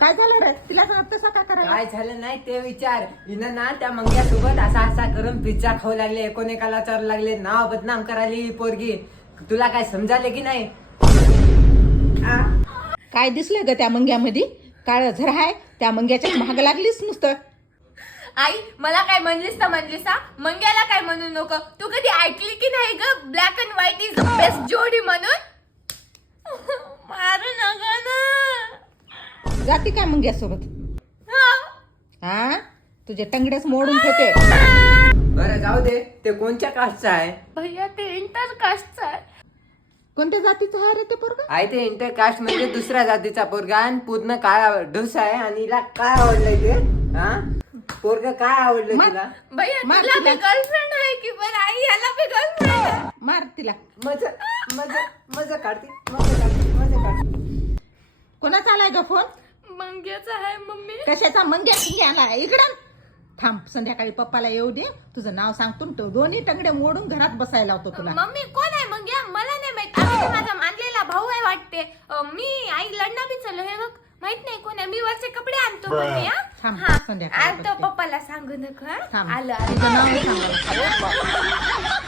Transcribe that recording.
काय झालं रे तिला तसं का करायला? काय झालं नाही ते विचार. हिनं ना त्या मंग्यासोबत असा असा करून पिझ्झा खाऊ लागले, एकोनेकाला चार लागले, नाव बदनाम करायली ही पोरगी. तुला काय समजाले की नाही? काय दिसलंय ग त्या मंग्यामध्ये? काळ झर आहे त्या मंग्याच्या महाग लागलीस नुसतं. आई मला काय म्हणलीस तर म्हणलीस हा? मंग्याला काय म्हणू नको. तू कधी ऐकली की नाही ग black and white is the best जोडी म्हणून? मारू नका ना. जाती काय मंग्यासोबत? हा. हा तुझे टंगडेच मोडून ठेवते. बरं जाऊ दे, ते कोणत्या कास्टचा आहे? भैया ते इंटर कास्टचा आहे. कोणत्या जातीचं आहे रे ते पोरग? आहे ते इंटरकास्ट म्हणजे दुसऱ्या जातीचा पोरगा आणि पूर्ण काळा ढुस आहे. आणि हिला काय आवडलंय ते? हा पोरग काय आवडलं तुला? भैया मार तुला तिला. बी गर्लफ्रेंड आहे की पण आई ह्याला बी गर्लफ्रेंड आहे. मार तिला. मजा मजा मजा काढते, मजा काढते, मजा काढते. कोणाचा आलाय ग फोन? मंग्याचा आहे मम्मी. कशाचा मंग्या आला इकडं? थांब संध्याकाळी पप्पाला येऊ दे, तुझं नाव सांगतो तो दोन्ही टंगडे मोडून घरात बसायला होतो तुला. मम्मी कोण आहे मंग्या? मला नाही माहित. अगं ते माझा मानलेला भाऊ आहे वाटते. मी आई लढणार बी चलो हे बघ. माहित नाही कोण आहे. मी वरचे कपडे आणतो मम्मी. थांब, हा संध्याकाळी आलतो बघते. पप्पाला सांगू नका. थांब आलं तुझं नाव आलं. सांगायला.